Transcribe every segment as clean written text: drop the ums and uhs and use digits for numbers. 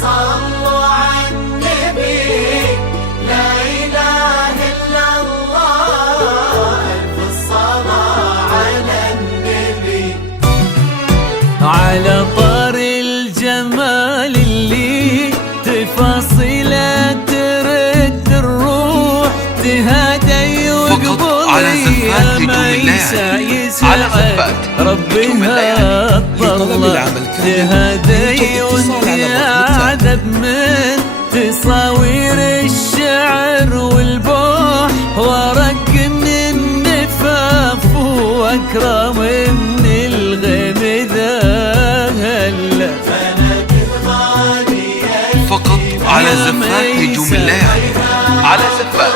صلوا على النبي، لا إله إلا الله، ألف الصلاة على النبي. على طار الجمال اللي تفاصيله ترد الروح، تهادي وقبضي يا ما يسعد ربها الطلة، تهادي وانت اعذب من تصاوير الشعر والبوح، ورق من النفاف واكرم من الغيم ذهل. فقط على زفات نجوم الليالي، على زفات.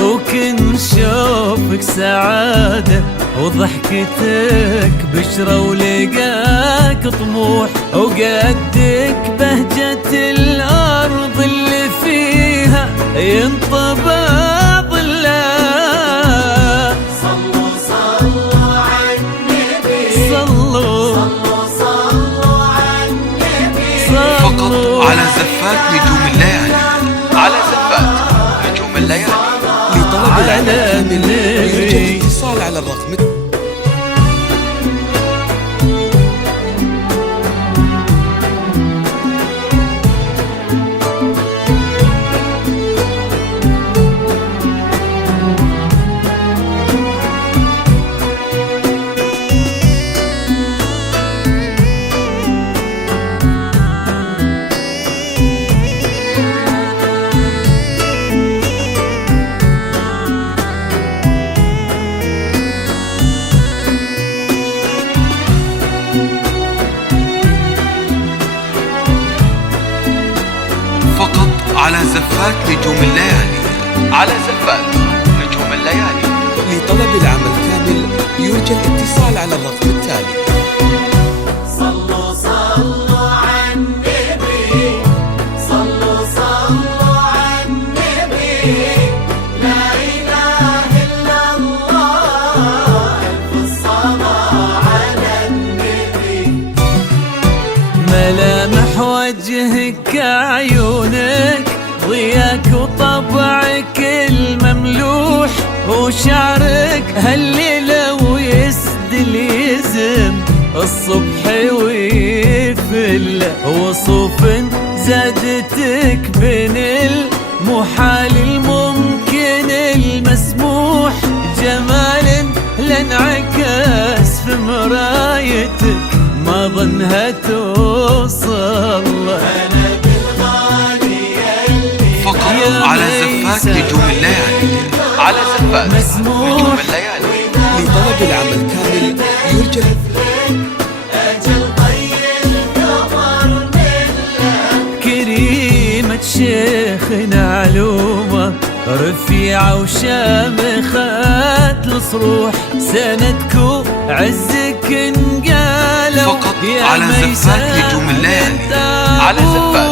وكن شوفك سعادة وضحكتك بشرة ولقاك طموح، وقدك بهجة الأرض اللي فيها ينطبع ظلها. صلوا صلوا على النبي، صلوا صلوا على النبي. فقط على زفات نجوم الليالي، على زفات نجوم الليالي. لطلب العمل كامل يرجى الاتصال على الرقم. على زفات نجوم الليالي، على زفات نجوم الليالي. لطلب العمل كامل يرجى الاتصال على الرقم التالي. صلوا صلوا على النبي، صلوا على النبي، لا إله إلا الله، ألف الصلاة على النبي. ملامح وجهك عيونك، ضياك وطبعك المملوح، وشعرك هالليلة ويسدل يزم الصبح ويفل، وصوف زادتك بين المحال الممكن المسموح، جمال لانعكس في مرايتك ما ظنها توصل. فقط على زفات نجوم الليالي، على زفات نجوم الليالي. لطلب العمل كامل يرجى كريمة شيخنا علومة رفيعة وشامخة الصروح، سندكو عزك انقالوا. فقط على زفات نجوم الليالي، على زفات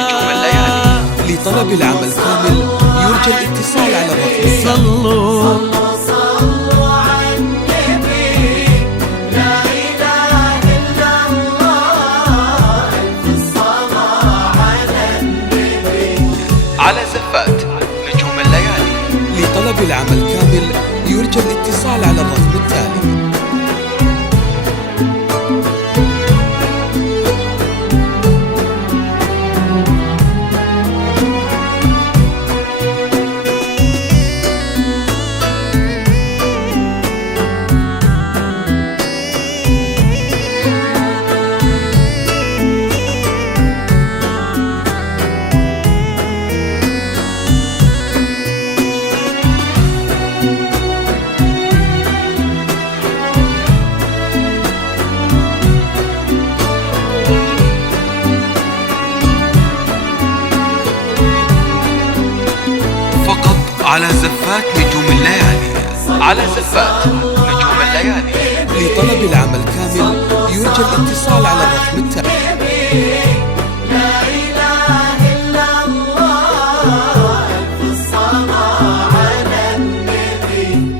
نجوم الليالي. لطلب العمل كامل يرجى الاتصال على الرقم. صلوا صلوا على النبي، لا إله إلا الله، ألف الصلاة على النبي. على زفات نجوم الليالي. لطلب العمل كامل يرجى الاتصال على الرقم التالي. على زفات نجوم الليالي، على زفات نجوم الليالي. لطلب العمل كامل يرجى الاتصال على الرقم التالي. لا إله إلا الله، ألف الصلاة على النبي.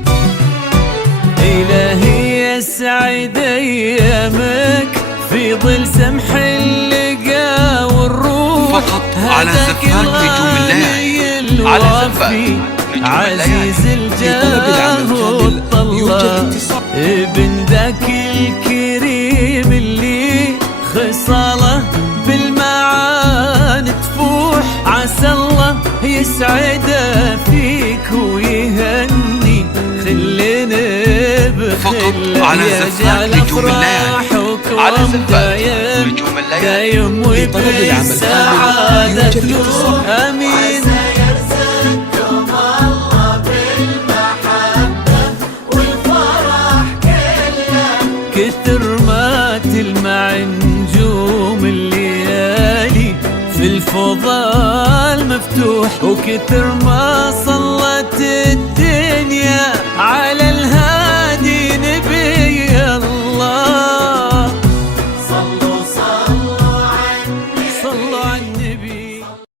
فيض سمح اللقا والروح فقط على زفات نجوم الليالي. على زفات نجوم الليالي. عزيز الجاه والطلة ابن ذاك الكريم اللي خصاله بالمعاني تفوح، عسى الله يسعده فيك ويهني خلينا بخله على زفات نجوم الليالي. على زفات نجوم الليالي. دايم وبالسعادة امين. يرزقكم الله بالمحبة والفرح كله، كثر ما تلمع نجوم الليالي في الفضاء المفتوح، وكثر ما صلت الدنيا على